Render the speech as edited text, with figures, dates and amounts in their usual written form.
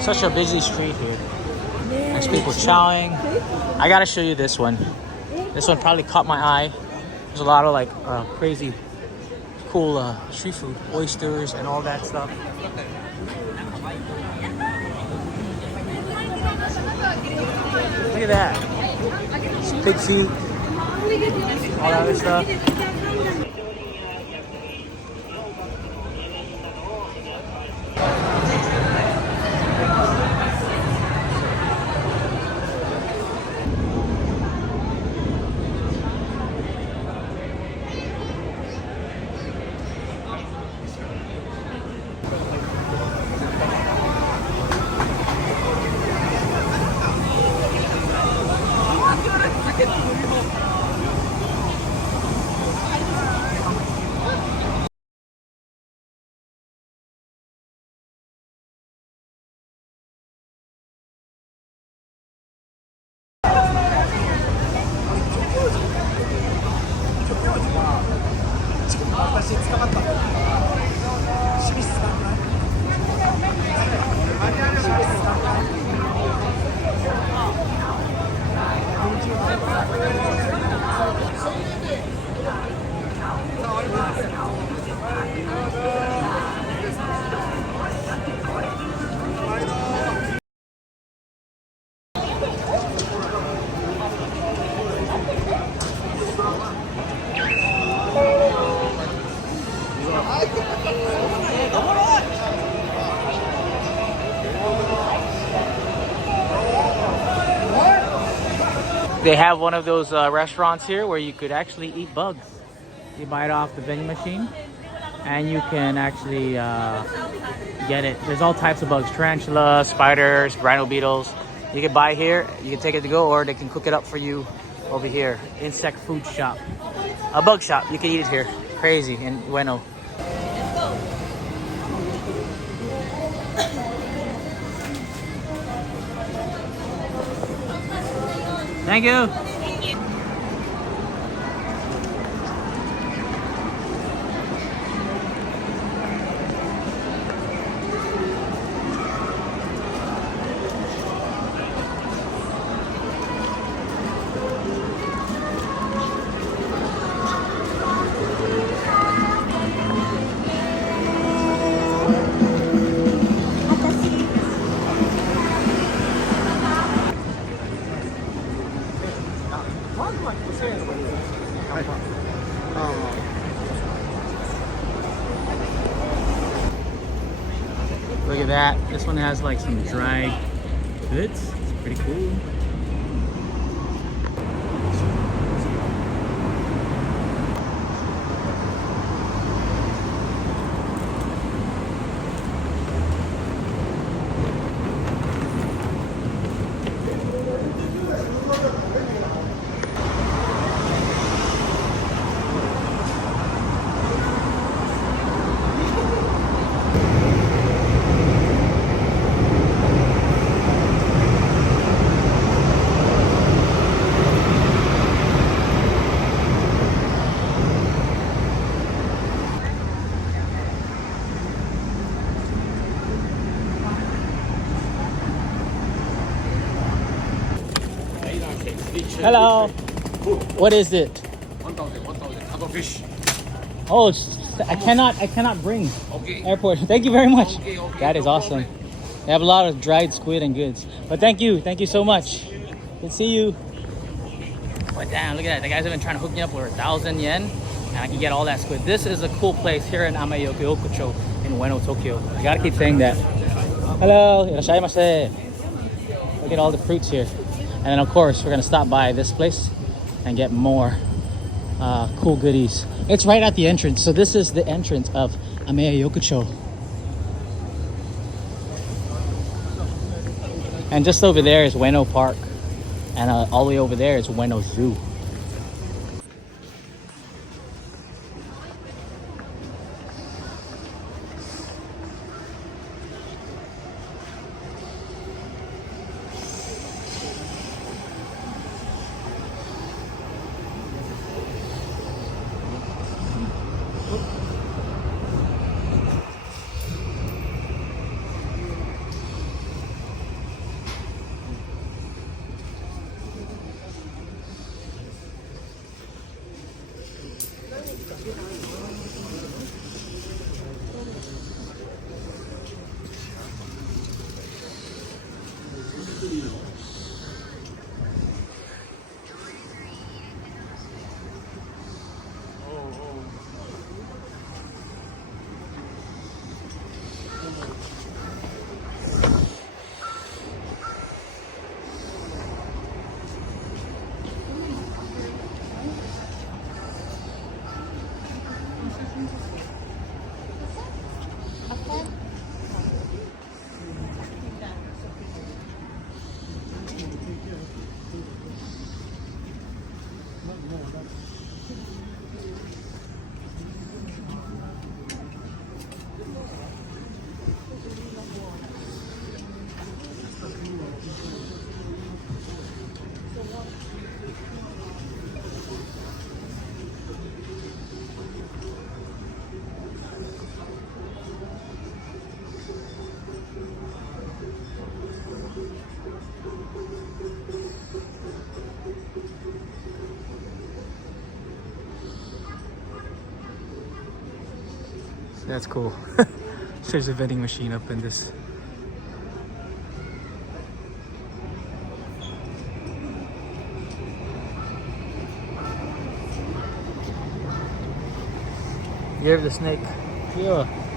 Such a busy street here. There's people chowing. I gotta show you this one. This one probably caught my eye. There's a lot of like crazy, cool street food, oysters and all that stuff. Look at that. Pig feet, all that other stuff. They have one of those restaurants here where you could actually eat bugs. You buy it off the vending machine and you can actually get it. There's all types of bugs, tarantula, spiders, rhino beetles. You can buy here, you can take it to go, or they can cook it up for you over here. Insect food shop. A bug shop, you can eat it here. Crazy in Ueno. Thank you. Look at that. This one has like some dried goods. It's pretty cool. Hello. What is it? 1,000 cup of fish. Oh, it's I cannot bring Okay. airport. Thank you very much. Okay, okay, That is no awesome. problem. They have a lot of dried squid and goods. But thank you so much. Good to see you. But damn, look at that. The guys have been trying to hook me up for 1,000 yen, and I can get all that squid. This is a cool place here in Ameyoko in Ueno, Tokyo. I gotta keep saying that. Hello, irashaimase. Look at all the fruits here. And then of course, we're gonna stop by this place and get more cool goodies. It's right at the entrance. So this is the entrance of Ameyoko. And just over there is Ueno Park. And all the way over there is Ueno Zoo. That's cool. There's a vending machine up in this. Give the snake. Yeah.